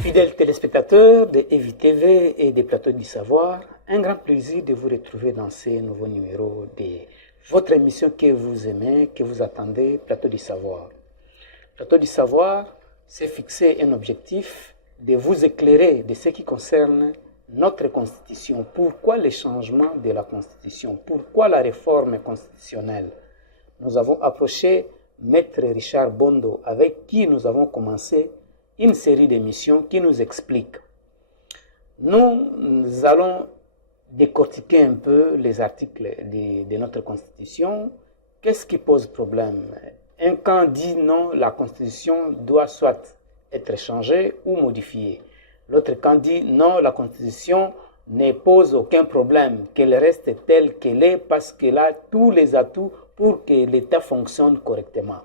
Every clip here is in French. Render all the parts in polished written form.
Fidèles téléspectateurs de EVI TV et des plateaux du savoir, un grand plaisir de vous retrouver dans ces nouveaux numéros de votre émission que vous aimez, que vous attendez, Plateau du savoir. Plateau du savoir, c'est fixer un objectif de vous éclairer de ce qui concerne notre Constitution. Pourquoi les changements de la Constitution? Pourquoi la réforme constitutionnelle? Nous avons approché Maître Richard Bondo, avec qui nous avons commencé une série d'émissions qui nous explique. Nous allons décortiquer un peu les articles de notre Constitution. Qu'est-ce qui pose problème? Un camp dit non, la Constitution doit soit être changée ou modifiée. L'autre camp dit non, la Constitution ne pose aucun problème, qu'elle reste telle qu'elle est parce qu'elle a tous les atouts pour que l'État fonctionne correctement.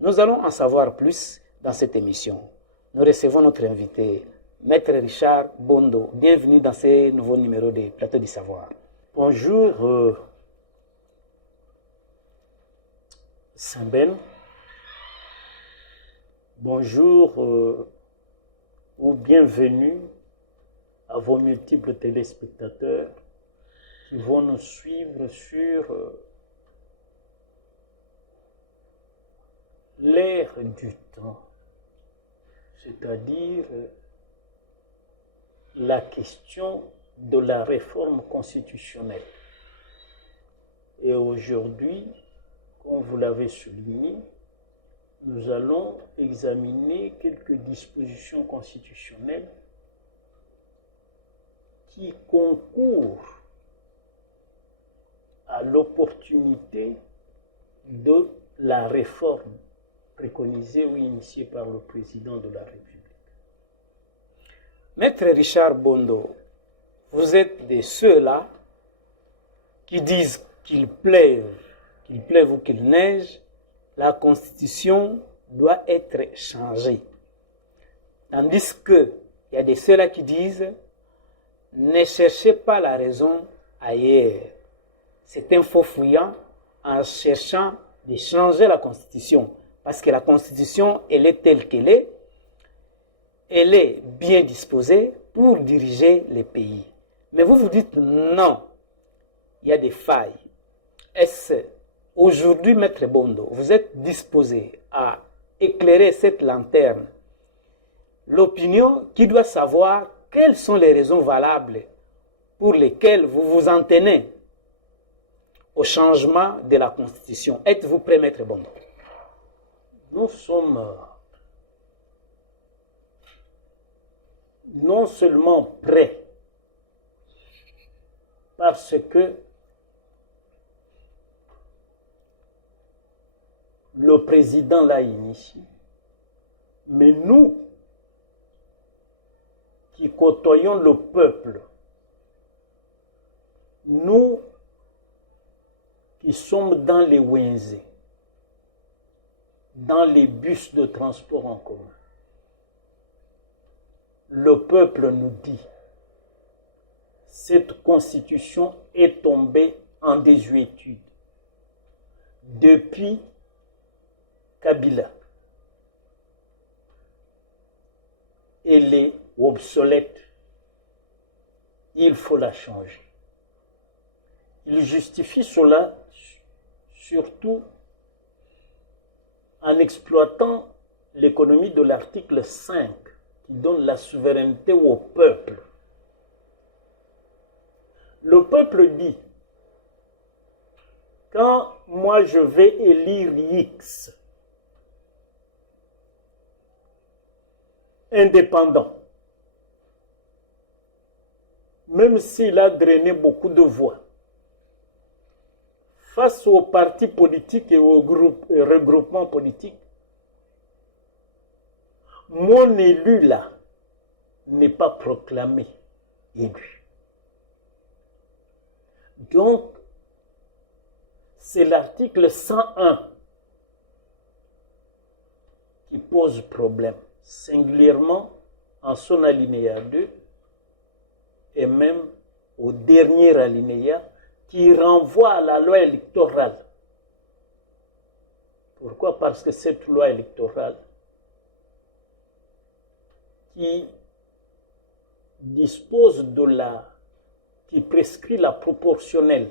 Nous allons en savoir plus dans cette émission. Nous recevons notre invité, Maître Richard Bondo. Bienvenue dans ce nouveau numéro des Plateaux du Savoir. Bonjour, Saint-Ben. Bonjour ou bienvenue à vos multiples téléspectateurs qui vont nous suivre sur l'ère du temps, c'est-à-dire la question de la réforme constitutionnelle. Et aujourd'hui, comme vous l'avez souligné, nous allons examiner quelques dispositions constitutionnelles qui concourent à l'opportunité de la réforme préconisée ou initiée par le président de la République. Maître Richard Bondo, vous êtes de ceux-là qui disent qu'il pleuve ou qu'il neige, la Constitution doit être changée. Tandis qu'il y a de ceux-là qui disent ne cherchez pas la raison ailleurs. C'est un faux fuyant en cherchant de changer la Constitution. Parce que la Constitution, elle est telle qu'elle est. Elle est bien disposée pour diriger les pays. Mais vous vous dites non, il y a des failles. Est-ce aujourd'hui, Maître Bondo, vous êtes disposé à éclairer cette lanterne, l'opinion qui doit savoir quelles sont les raisons valables pour lesquelles vous vous en tenez au changement de la Constitution? Êtes-vous prêt, Maître Bondo? Nous sommes non seulement prêts, parce que le président l'a initié, mais nous qui côtoyons le peuple, nous qui sommes dans les Wenzé, dans les bus de transport en commun, le peuple nous dit, cette constitution est tombée en désuétude depuis Kabila. Elle est obsolète. Il faut la changer. Il justifie cela surtout en exploitant l'économie de l'article 5 qui donne la souveraineté au peuple. Le peuple dit, quand moi je vais élire X, indépendant, même s'il a drainé beaucoup de voix, face aux partis politiques et aux regroupements politiques, mon élu là n'est pas proclamé élu. Donc, c'est l'article 101 qui pose problème, singulièrement en son alinéa 2 et même au dernier alinéa qui renvoie à la loi électorale. Pourquoi? Parce que cette loi électorale qui dispose qui prescrit la proportionnelle,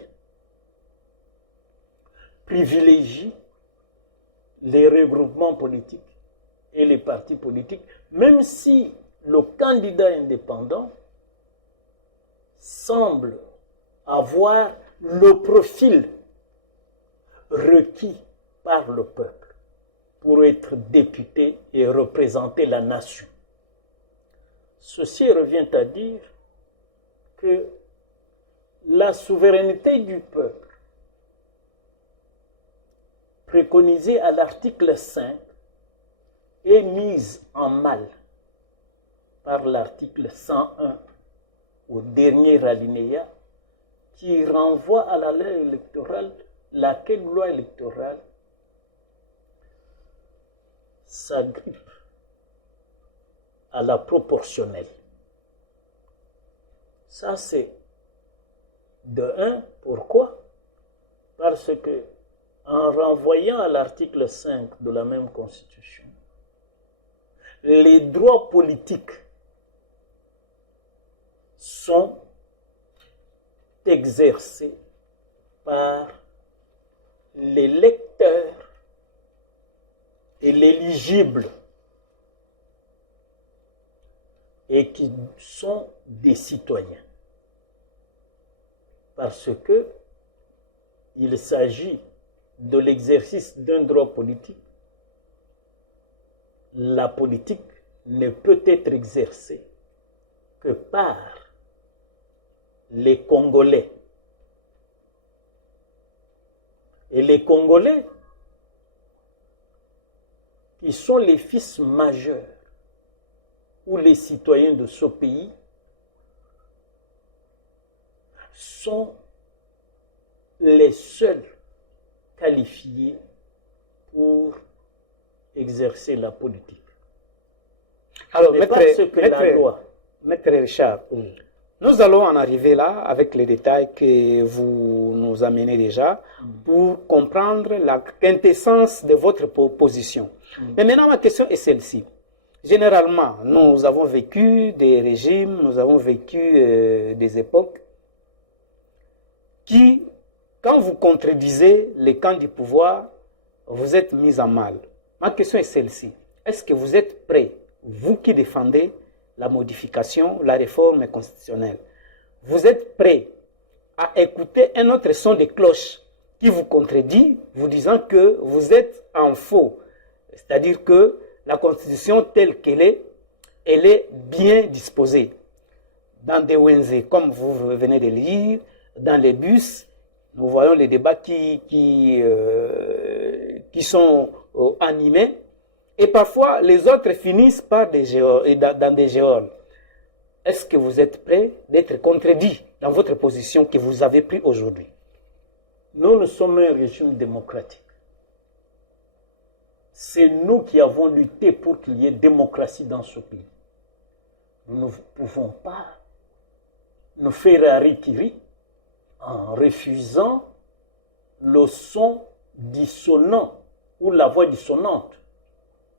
privilégie les regroupements politiques et les partis politiques, même si le candidat indépendant semble avoir le profil requis par le peuple pour être député et représenter la nation. Ceci revient à dire que la souveraineté du peuple, préconisée à l'article 5, est mise en mal par l'article 101 au dernier alinéa qui renvoie à la loi électorale, laquelle loi électorale s'agrippe à la proportionnelle. Ça, c'est de un. Pourquoi? Parce que en renvoyant à l'article 5 de la même Constitution, les droits politiques sont exercés par l'électeur et l'éligible, et qui sont des citoyens. Parce que il s'agit de l'exercice d'un droit politique. La politique ne peut être exercée que par les Congolais. Et les Congolais, qui sont les fils majeurs ou les citoyens de ce pays, sont les seuls qualifiés pour exercer la politique. Alors, Maître Richard, oui. Nous allons en arriver là avec les détails que vous nous amenez déjà pour comprendre la quintessence de votre position. Mais maintenant, ma question est celle-ci. Généralement, nous avons vécu des régimes, nous avons vécu des époques qui, quand vous contredisez les camps du pouvoir, vous êtes mis en mal. Ma question est celle-ci. Est-ce que vous êtes prêts, vous qui défendez la modification, la réforme constitutionnelle, vous êtes prêts à écouter un autre son de cloche qui vous contredit, vous disant que vous êtes en faux? C'est-à-dire que la Constitution telle qu'elle est, elle est bien disposée. Dans des ONG, comme vous venez de lire, dans les bus, nous voyons les débats qui sont animés, et parfois les autres finissent par dans des géoles. Est-ce que vous êtes prêts d'être contredit dans votre position que vous avez prise aujourd'hui? Nous sommes un régime démocratique. C'est nous qui avons lutté pour qu'il y ait démocratie dans ce pays. Nous ne pouvons pas nous faire harikiri en refusant le son dissonant ou la voix dissonante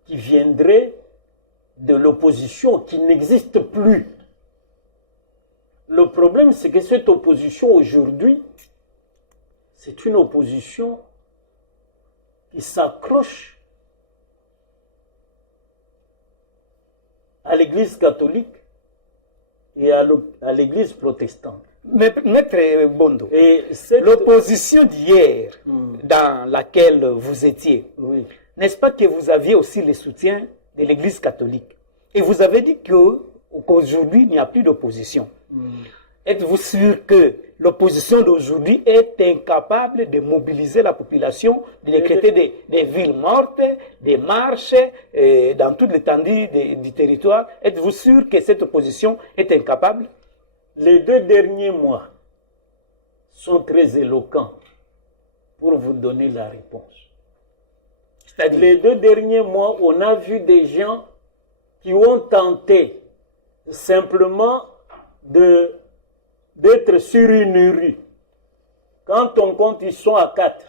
qui viendrait de l'opposition qui n'existe plus. Le problème, c'est que cette opposition aujourd'hui, c'est une opposition qui s'accroche à l'Église catholique et à l'Église protestante. Maître Bondo, l'opposition d'hier dans laquelle vous étiez, oui. N'est-ce pas que vous aviez aussi le soutien de l'Église catholique? Et vous avez dit qu'aujourd'hui, il n'y a plus d'opposition. Êtes-vous sûr que l'opposition d'aujourd'hui est incapable de mobiliser la population, de décréter des villes mortes, des marches dans toute l'étendue du territoire? Êtes-vous sûr que cette opposition est incapable? Les 2 derniers mois sont très éloquents pour vous donner la réponse. C'est-à-dire, les 2 derniers mois, on a vu des gens qui ont tenté simplement d'être sur une rue. Quand on compte, ils sont à 4.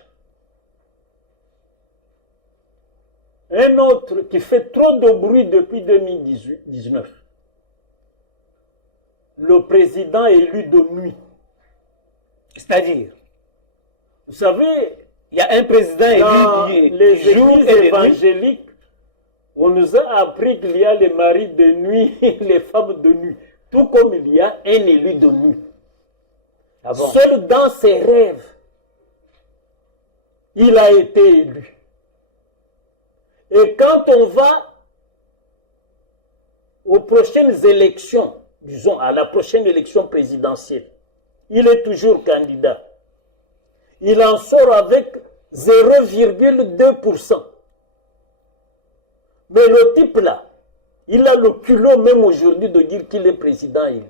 Un autre qui fait trop de bruit depuis 2019. Le président élu de nuit. c'est-à-dire, Vous savez, il y a un président dans élu les du jour églises et de nuit. évangéliques, on nous a appris qu'il y a les maris de nuit et les femmes de nuit. Tout comme il y a un élu de nuit. Ah bon? Seul dans ses rêves, il a été élu. Et quand on va aux prochaines élections, disons à la prochaine élection présidentielle, il est toujours candidat. Il en sort avec 0,2%. Mais le type là, il a le culot même aujourd'hui de dire qu'il est président élu.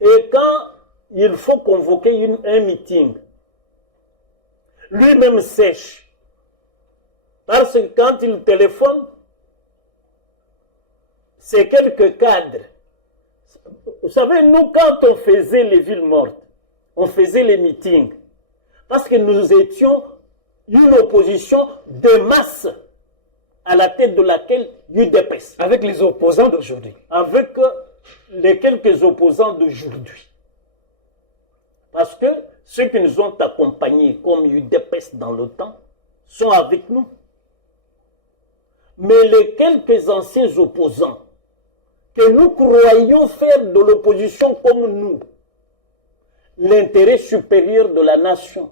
Et quand il faut convoquer un meeting, lui-même sèche. Parce que quand il téléphone, c'est quelques cadres. Vous savez, nous, quand on faisait les villes mortes, on faisait les meetings, parce que nous étions une opposition de masse à la tête de laquelle UDPS. Avec les opposants d'aujourd'hui. Avec les quelques opposants d'aujourd'hui. Parce que ceux qui nous ont accompagnés comme UDPS dans le temps sont avec nous. Mais les quelques anciens opposants que nous croyons faire de l'opposition comme nous, l'intérêt supérieur de la nation.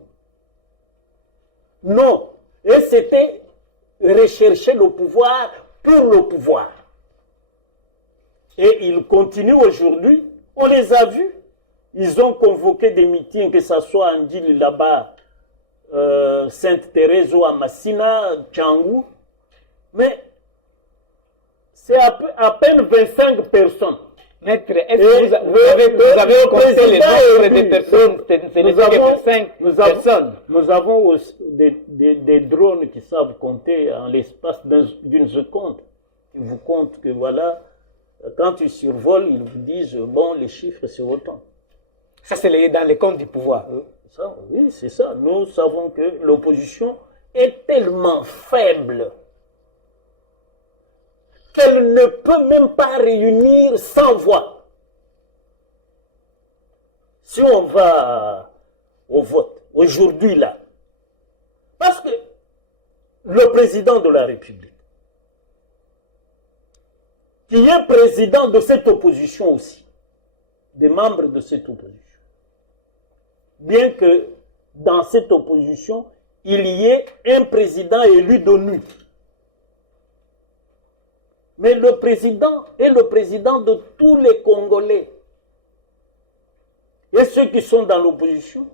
Non. Et c'était rechercher le pouvoir pour le pouvoir. Et ils continuent aujourd'hui. On les a vus. Ils ont convoqué des meetings, que ce soit en Djili là-bas, Sainte-Thérèse ou à Massina, Tchangou. Mais c'est à peine 25 personnes. Maître, est-ce que vous avez compté les nombres de personnes? Ce n'est pas que 25 personnes. Nous avons aussi des drones qui savent compter en l'espace d'une seconde. Ils vous comptent que voilà, quand ils survolent, ils vous disent, bon, les chiffres, c'est autant. Ça, c'est dans les comptes du pouvoir. Ça, oui, c'est ça. Nous savons que l'opposition est tellement faible qu'elle ne peut même pas réunir 100 voix. Si on va au vote, aujourd'hui là, parce que le président de la République, qui est président de cette opposition aussi, des membres de cette opposition, bien que dans cette opposition, il y ait un président élu de nuit. Mais le président est le président de tous les Congolais. Et ceux qui sont dans l'opposition,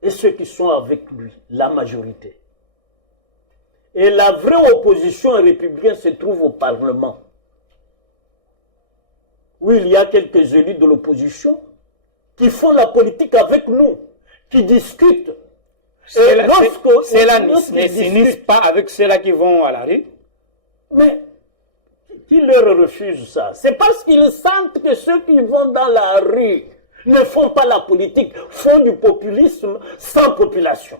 et ceux qui sont avec lui, la majorité. Et la vraie opposition républicaine se trouve au Parlement, où il y a quelques élus de l'opposition qui font la politique avec nous, qui discutent. Cela ne s'unissent pas avec ceux-là qui vont à la rue. Mais qui leur refuse ça? C'est parce qu'ils sentent que ceux qui vont dans la rue ne font pas la politique, font du populisme sans population.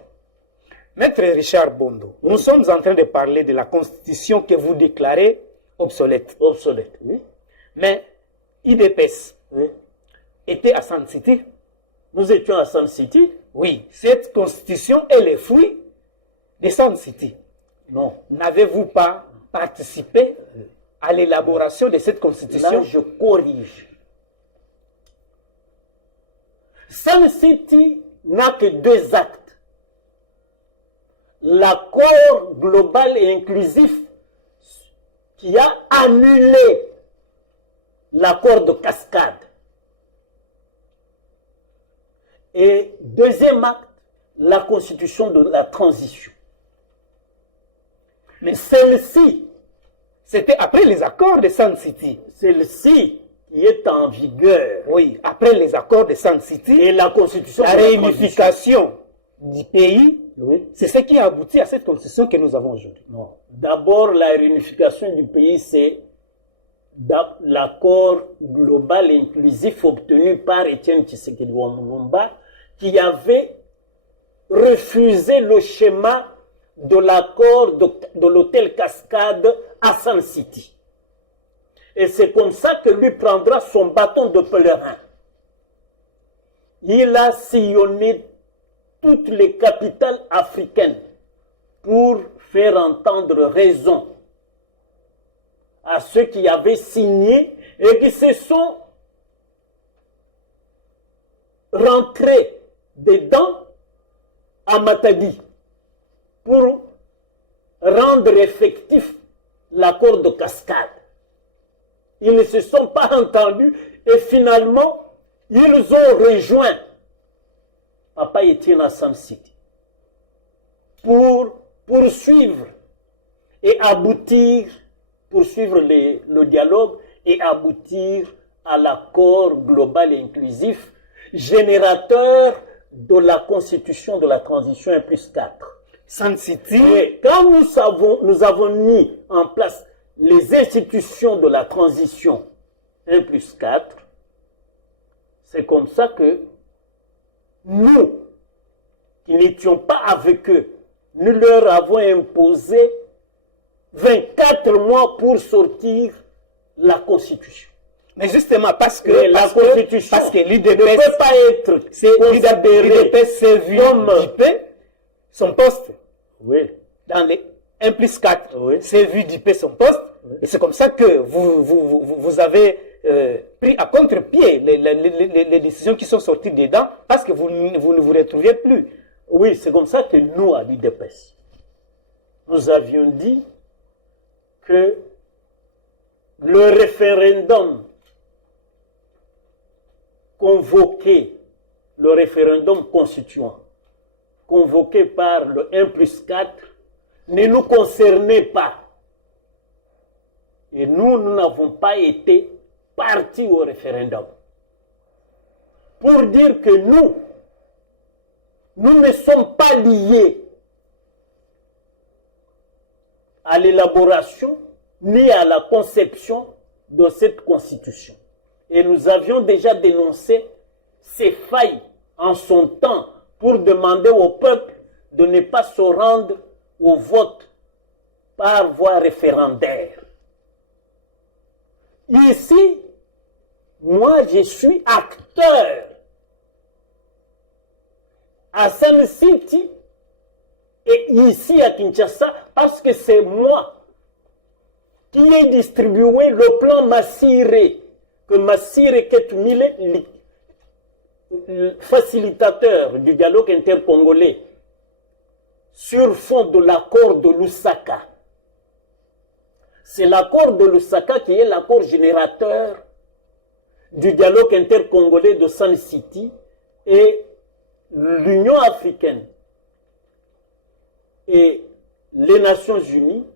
Maître Richard Bondo, nous sommes en train de parler de la constitution que vous déclarez obsolète. Obsolète, oui. Mais IDPS était à Sun City. Nous étions à Sun City. Oui, cette constitution est le fruit de Sun City. Non. N'avez-vous pas participé à l'élaboration de cette constitution? Là, je corrige. Sun City n'a que 2 actes. L'accord global et inclusif qui a annulé l'accord de cascade. Et deuxième acte, la constitution de la transition. Mais celle-ci, c'était après les accords de Sun City. Celle-ci qui est en vigueur. Oui, après les accords de Sun City. Et la constitution. La réunification du pays Oui. C'est ce qui a abouti à cette constitution que nous avons aujourd'hui. Non. D'abord, la réunification du pays, c'est l'accord global et inclusif obtenu par Étienne Tshisekedi Lumumba, qui avait refusé le schéma de l'accord de l'hôtel Cascade à Sun City. Et c'est comme ça que lui prendra son bâton de pèlerin. Il a sillonné toutes les capitales africaines pour faire entendre raison à ceux qui avaient signé et qui se sont rentrés dedans à Matadi pour rendre effectif l'accord de Cascade. Ils ne se sont pas entendus et finalement, ils ont rejoint Papa Etienne à Sun City pour poursuivre et aboutir, poursuivre le dialogue et aboutir à l'accord global et inclusif générateur de la constitution de la transition 1+4. Sun City. Et quand nous avons mis en place les institutions de la transition 1+4, c'est comme ça que nous, qui n'étions pas avec eux, nous leur avons imposé 24 mois pour sortir la Constitution. Mais justement, parce que l'UDPS ne peut pas être l'UDPS s'est vu dipper son poste. Oui. Dans les 1+4, oui. s'est vu dipper son poste. Oui. Et c'est comme ça que vous avez pris à contre-pied les décisions qui sont sorties dedans parce que vous ne vous retrouviez plus. Oui, c'est comme ça que nous, à l'UDPS, nous avions dit que le référendum convoqué, le référendum constituant, convoqué par le 1+4, ne nous concernait pas. Et nous n'avons pas été partis au référendum. Pour dire que nous ne sommes pas liés à l'élaboration ni à la conception de cette constitution. Et nous avions déjà dénoncé ces failles en son temps pour demander au peuple de ne pas se rendre au vote par voie référendaire. Ici, moi, je suis acteur à Sun City et ici à Kinshasa parce que c'est moi qui ai distribué le plan Massiré, que Massiré Ketumile, le facilitateur du dialogue intercongolais, sur fond de l'accord de Lusaka. C'est l'accord de Lusaka qui est l'accord générateur du dialogue intercongolais de Sun City, et l'Union africaine et les Nations unies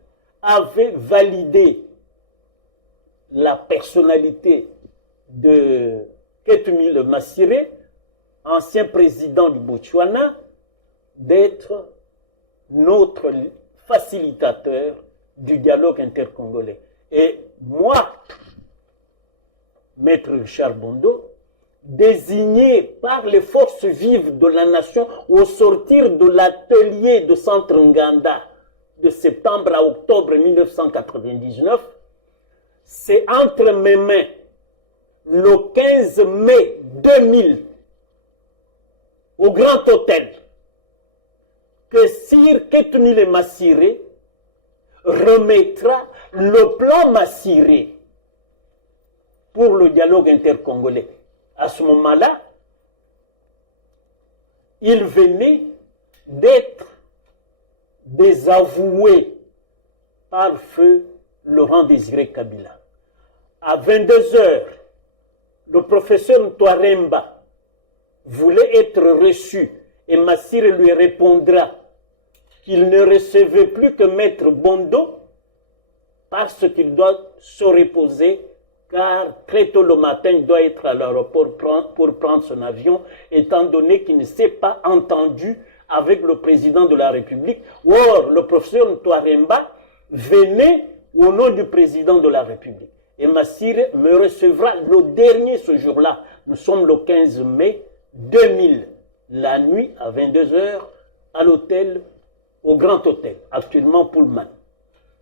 avaient validé la personnalité de Ketumile Massiré, ancien président du Botswana, d'être notre facilitateur du dialogue intercongolais. Et moi, Maître Richard Bondo, désigné par les forces vives de la nation au sortir de l'atelier de Centre Nganda de septembre à octobre 1999, c'est entre mes mains, le 15 mai 2000, au Grand Hôtel, que Sir Ketumile Massiré remettra le plan Massiré pour le dialogue intercongolais. À ce moment-là, il venait d'être désavoué par feu Laurent Désiré Kabila. À 22 heures, le professeur Ntwaremba voulait être reçu et Massiré lui répondra qu'il ne recevait plus que Maître Bondo parce qu'il doit se reposer, car très tôt le matin, il doit être à l'aéroport pour prendre son avion, étant donné qu'il ne s'est pas entendu avec le président de la République. Or, le professeur Ntwaremba venait au nom du président de la République. Et Massire me recevra le dernier ce jour-là. Nous sommes le 15 mai 2000, la nuit à 22h à l'hôtel, au Grand Hôtel, actuellement Pullman.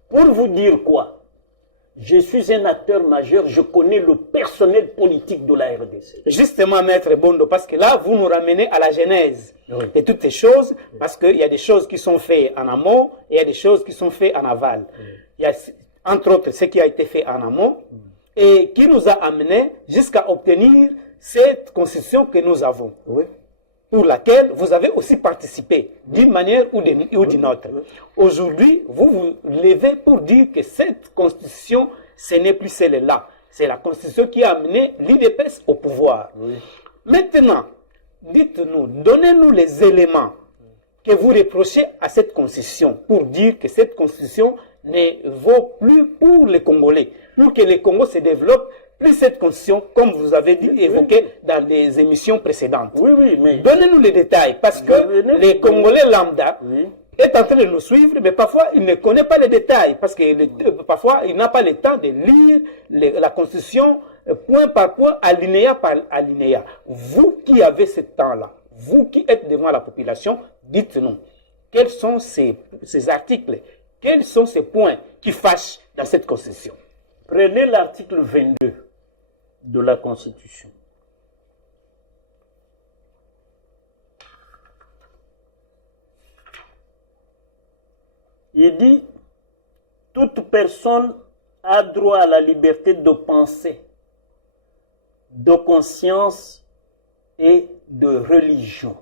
Pour vous dire quoi? Je suis un acteur majeur, je connais le personnel politique de la RDC. Justement, Maître Bondo, parce que là, vous nous ramenez à la genèse de toutes ces choses, parce qu'il y a des choses qui sont faites en amont et il y a des choses qui sont faites en aval. Il y a, entre autres, ce qui a été fait en amont et qui nous a amené jusqu'à obtenir cette constitution que nous avons. Pour laquelle vous avez aussi participé d'une manière ou d'une autre. Aujourd'hui, vous vous levez pour dire que cette constitution, ce n'est plus celle-là. C'est la constitution qui a amené l'UDPS au pouvoir. Maintenant, dites-nous, donnez-nous les éléments que vous reprochez à cette constitution pour dire que cette constitution ne vaut plus pour les Congolais. Pour que les Congos se développent, plus cette constitution, comme vous avez dit, évoqué dans les émissions précédentes. Mais... Donnez-nous les détails, parce que les Congolais lambda est en train de nous suivre, mais parfois il ne connaît pas les détails, parce que parfois il n'a pas le temps de lire la constitution point par point, alinéa par alinéa. Vous qui avez ce temps-là, vous qui êtes devant la population, dites-nous, quels sont ces articles, quels sont ces points qui fâchent dans cette constitution? Prenez l'article 22 de la Constitution. Il dit, toute personne a droit à la liberté de pensée, de conscience et de religion.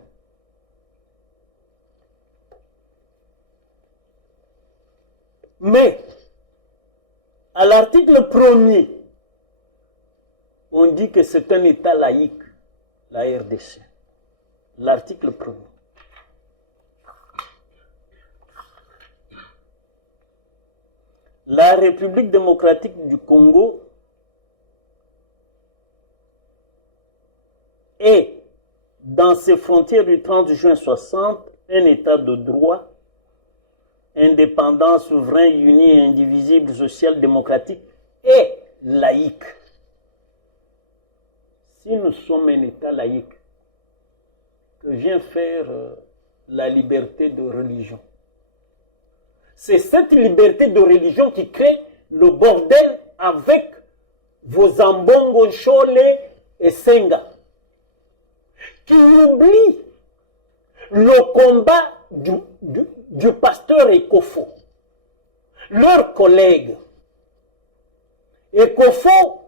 Mais, à l'article 1er, on dit que c'est un État laïque, la RDC. L'article 1er. La République démocratique du Congo est, dans ses frontières du 30 juin 60, un État de droit, indépendant, souverain, uni et indivisible, social, démocratique et laïque. Si nous sommes un État laïque, que vient faire la liberté de religion? C'est cette liberté de religion qui crée le bordel avec vos Ambongo, Chole et Senga, qui oublient le combat du pasteur Ekofo, leur collègue. Ekofo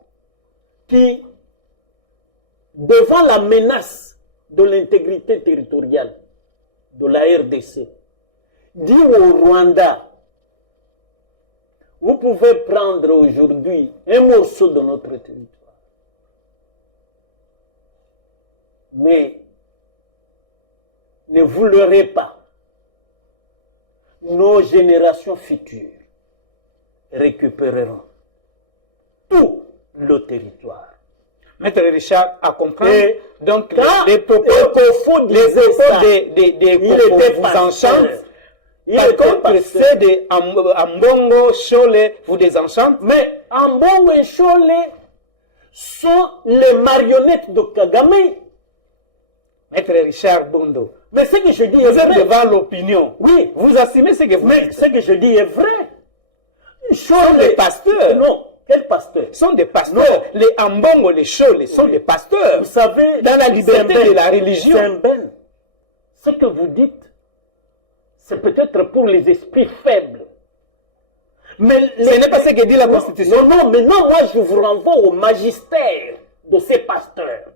qui, devant la menace de l'intégrité territoriale de la RDC, dit au Rwanda, vous pouvez prendre aujourd'hui un morceau de notre territoire, mais ne vous leurrez pas, nos générations futures récupéreront tout le territoire. Maître Richard a compris. Donc, les propos de vous enchantent. Par contre, ceux de Ambongo, Chole vous désenchantent. Mais Ambongo et Chole sont les marionnettes de Kagame. Maître Richard Bondo. Mais ce que je dis est vrai. Vous êtes devant l'opinion. Oui. Vous assumez ce que vous dites. Mais ce que je dis est vrai. Sont des pasteurs. Non. Quels pasteurs? Sont des pasteurs. Non. Les Ambongo, les Chole sont des pasteurs. Vous savez, dans la liberté de la religion. Ce que vous dites, c'est peut-être pour les esprits faibles. Mais ce n'est pas ce que dit la Constitution. Non, mais non, moi je vous renvoie au magistère de ces pasteurs.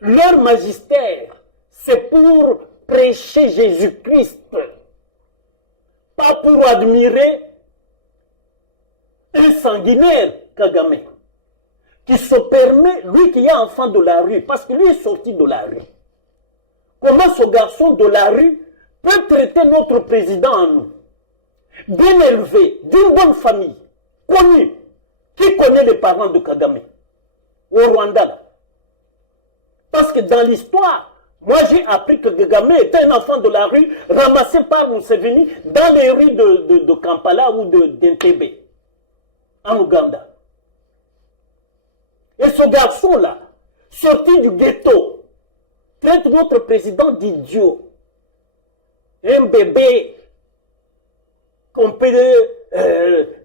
Leur magistère, c'est pour prêcher Jésus-Christ, pas pour admirer un sanguinaire Kagame, qui se permet, lui qui est enfant de la rue, parce que lui est sorti de la rue. Comment ce garçon de la rue peut traiter notre président en nous? Bien élevé, d'une bonne famille, connu. Qui connaît les parents de Kagame? Au Rwanda, là. Parce que dans l'histoire, Moi, j'ai appris que Kagame était un enfant de la rue, ramassé par Museveni dans les rues de Kampala ou d'Entebbe, en Ouganda. Et ce garçon-là, sorti du ghetto, traite notre président d'idiot. Un bébé qu'on peut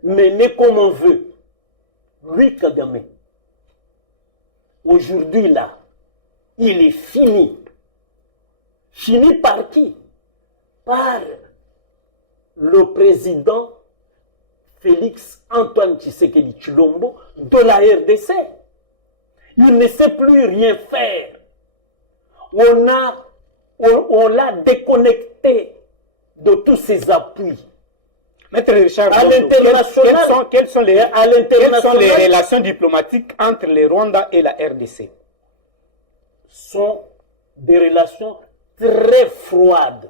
mener comme on veut. Lui, Kagame, aujourd'hui, là, il est fini. Fini par qui? Par le président Félix Antoine Tshisekedi Tshilombo de la RDC. Il ne sait plus rien faire. On l'a déconnecté de tous ses appuis. Maître Richard, À l'international, quelles sont les l'international, relations diplomatiques entre le Rwanda et la RDC? sont des relations très froides.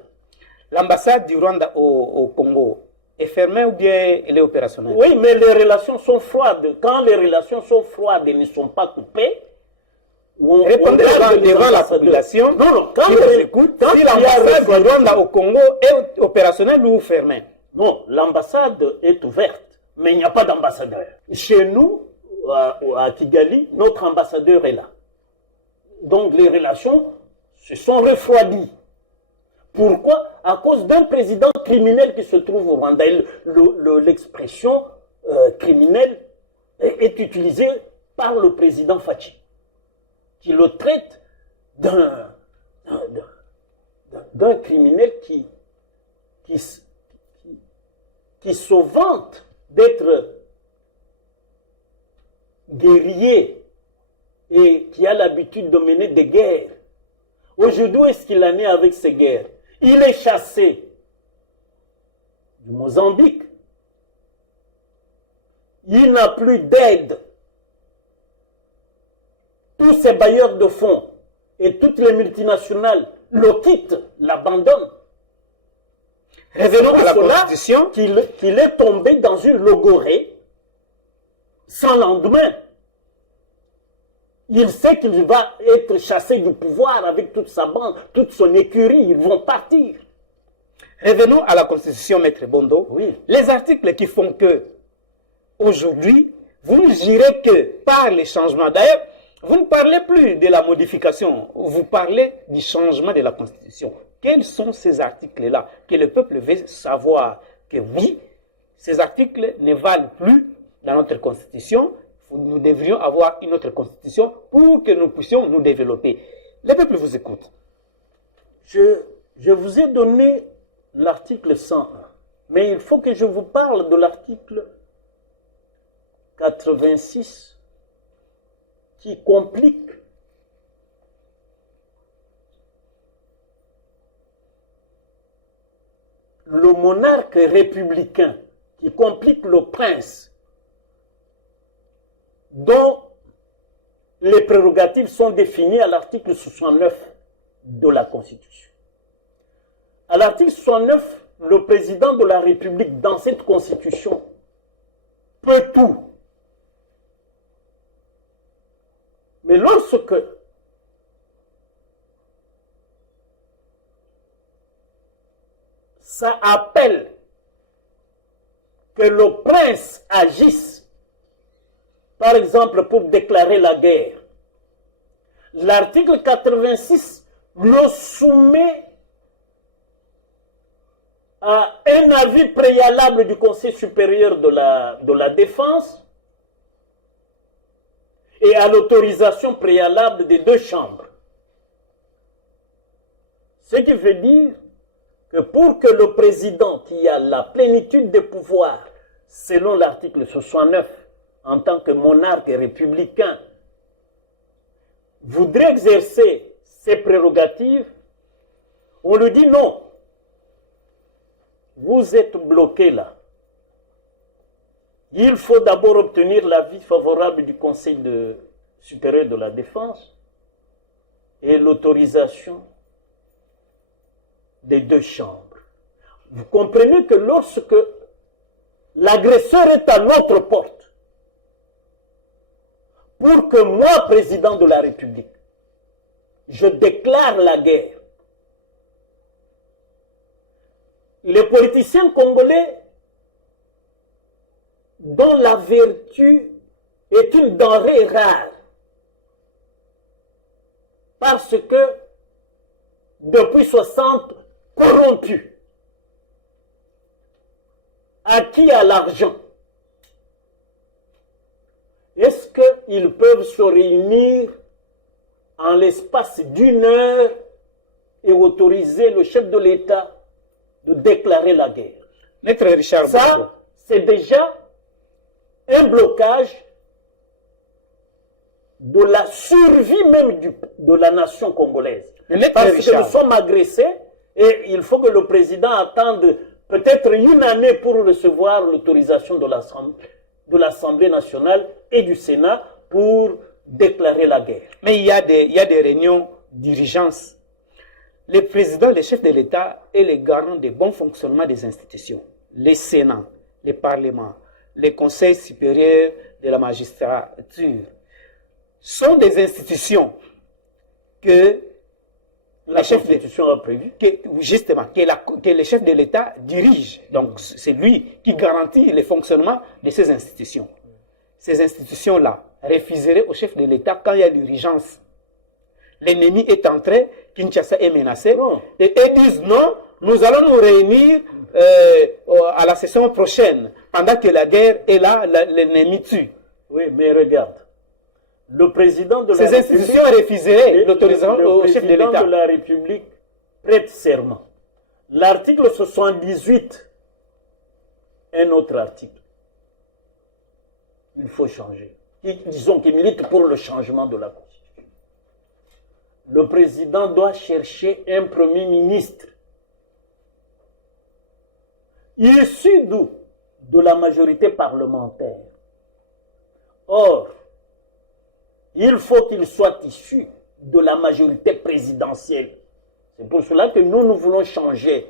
L'ambassade du Rwanda au Congo est fermée ou bien elle est opérationnelle? Oui, mais les relations sont froides. Quand les relations sont froides et ne sont pas coupées, Répondez devant la population. Non, non, quand qui vous écoute, si l'ambassade du Rwanda au Congo est opérationnelle ou fermée? Non, l'ambassade est ouverte, mais il n'y a pas d'ambassadeur. Chez nous, à Kigali, notre ambassadeur est là. Donc les relations se sont refroidies. Pourquoi? À cause d'un président criminel qui se trouve au Rwanda. L'expression criminelle est utilisée par le président Fachi, qui le traite d'un criminel qui se vante d'être guerrier et qui a l'habitude de mener des guerres. Aujourd'hui, où est-ce qu'il en est avec ces guerres? Il est chassé du Mozambique. Il n'a plus d'aide. Tous ces bailleurs de fonds et toutes les multinationales le quittent, l'abandonnent. Revenons à la Constitution. Qu'il est tombé dans une logorée sans lendemain. Il sait qu'il va être chassé du pouvoir avec toute sa bande, toute son écurie. Ils vont partir. Revenons à la Constitution, Maître Bondo. Oui. Les articles qui font que, aujourd'hui, vous nous direz que par les changements, d'ailleurs, vous ne parlez plus de la modification, vous parlez du changement de la Constitution. Quels sont ces articles-là que le peuple veut savoir que oui, ces articles ne valent plus dans notre Constitution. Nous devrions avoir une autre Constitution pour que nous puissions nous développer. Le peuple vous écoute. Je vous ai donné l'article 101, mais il faut que je vous parle de l'article 86 qui complique le monarque républicain, qui complique le prince, dont les prérogatives sont définies à l'article 69 de la Constitution. À l'article 69, le président de la République, dans cette Constitution, peut tout. Mais lorsque ça appelle que le prince agisse, par exemple pour déclarer la guerre, l'article 86 le soumet à un avis préalable du Conseil supérieur de la défense et à l'autorisation préalable des deux chambres. Ce qui veut dire que pour que le président, qui a la plénitude des pouvoirs, selon l'article 69, en tant que monarque républicain, voudrait exercer ses prérogatives, on lui dit non. Vous êtes bloqué là. Il faut d'abord obtenir l'avis favorable du Conseil supérieur de la défense et l'autorisation des deux chambres. Vous comprenez que lorsque l'agresseur est à notre porte, pour que moi, président de la République, je déclare la guerre. Les politiciens congolais, dont la vertu est une denrée rare, parce que depuis 60, corrompus, acquis à l'argent, est-ce qu'ils peuvent se réunir en l'espace d'une heure et autoriser le chef de l'État de déclarer la guerre? Maître Richard Bondo. Ça, c'est déjà un blocage de la survie même de la nation congolaise. Parce que nous sommes agressés et il faut que le président attende peut-être une année pour recevoir l'autorisation de l'Assemblée nationale et du Sénat pour déclarer la guerre. Mais il y a des réunions d'urgence. Le président, le chef de l'État est le garant du bon fonctionnement des institutions. Les Sénats, les parlements, les conseils supérieurs de la magistrature sont des institutions que la Constitution a prévu. Justement, que le chef de l'État dirige. Donc, c'est lui qui garantit le fonctionnement de ces institutions. Ces institutions-là refuseraient au chef de l'État quand il y a l'urgence. L'ennemi est entré, Kinshasa est menacé, et ils disent non, nous allons nous réunir à la session prochaine, pendant que la guerre est là, l'ennemi tue. Oui, mais regarde. Le président de la Ces institutions refuseraient l'autorisation au chef de l'État. Le président de la République prête serment. L'article 78, un autre article. Il faut changer. Disons qu'il milite pour le changement de la Constitution. Le président doit chercher un premier ministre issu d'où? De la majorité parlementaire. Or, il faut qu'il soit issu de la majorité présidentielle. C'est pour cela que nous voulons changer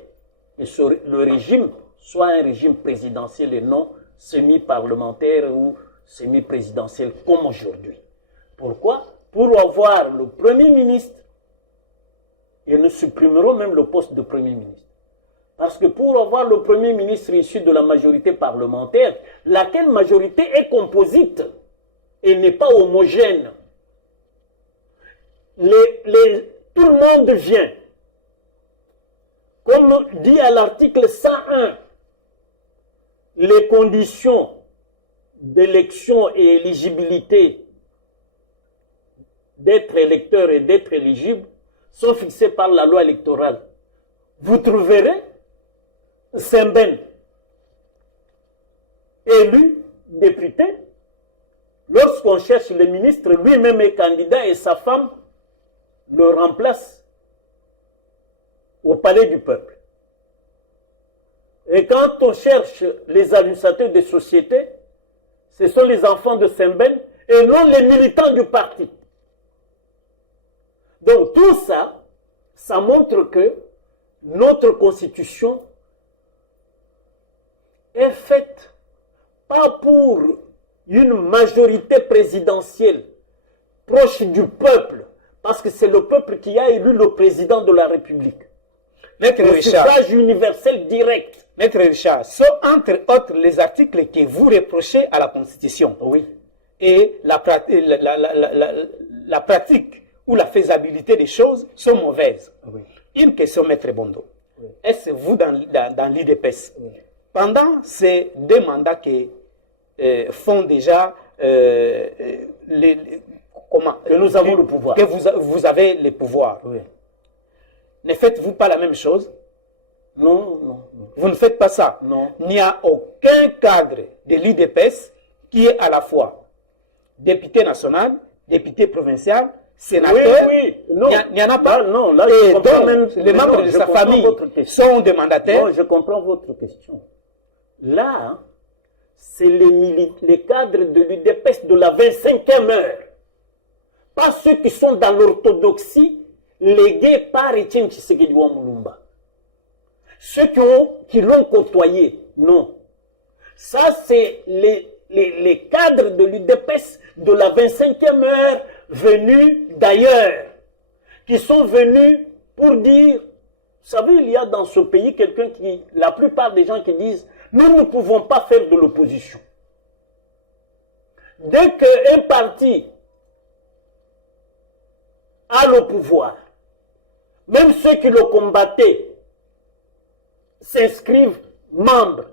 et le régime soit un régime présidentiel et non semi-parlementaire ou semi-présidentiel comme aujourd'hui. Pourquoi? Pour avoir le Premier ministre, et nous supprimerons même le poste de Premier ministre. Parce que pour avoir le Premier ministre issu de la majorité parlementaire, laquelle majorité est composite et n'est pas homogène. Tout le monde vient. Comme dit à l'article 101, les conditions d'élection et éligibilité d'être électeur et d'être éligible sont fixées par la loi électorale. Vous trouverez Semben élu député. Lorsqu'on cherche le ministre, lui-même est candidat et sa femme le remplace au palais du peuple. Et quand on cherche les administrateurs des sociétés, ce sont les enfants de Semben et non les militants du parti. Donc tout ça, ça montre que notre constitution est faite pas pour une majorité présidentielle proche du peuple, parce que c'est le peuple qui a élu le président de la République. Maître Le Richard, suffrage universel direct. Maître Richard, sont entre autres les articles que vous reprochez à la Constitution. Oui. Et la pratique ou la faisabilité des choses sont mauvaises. Oui. Une question, Maître Bondo. Oui. Est-ce vous, dans l'IDPS, Oui. pendant ces 2 mandats que font déjà Que nous avons le pouvoir. Que vous avez le pouvoir, Oui. ne faites-vous pas la même chose? Non, non, non. Vous ne faites pas ça. Non. Il n'y a aucun cadre de l'IDPS qui est à la fois député national, député provincial, sénateur. Oui, oui. Non. Il n'y en a pas. Là, non, là, et je comprends donc, même, les membres non, de je sa comprends famille votre question. sont des mandataires. Non, je comprends votre question. Là, hein, c'est les cadres de l'UDPS de la 25e heure. Pas ceux qui sont dans l'orthodoxie légués par Etienne Tshisekedi Mulumba. Ceux qui l'ont côtoyé, non. Ça, c'est les cadres de l'UDPS de la 25e heure venus d'ailleurs, qui sont venus pour dire, vous savez, il y a dans ce pays quelqu'un qui, la plupart des gens qui disent, nous ne pouvons pas faire de l'opposition. Dès qu'un parti a le pouvoir, même ceux qui le combattaient s'inscrivent membres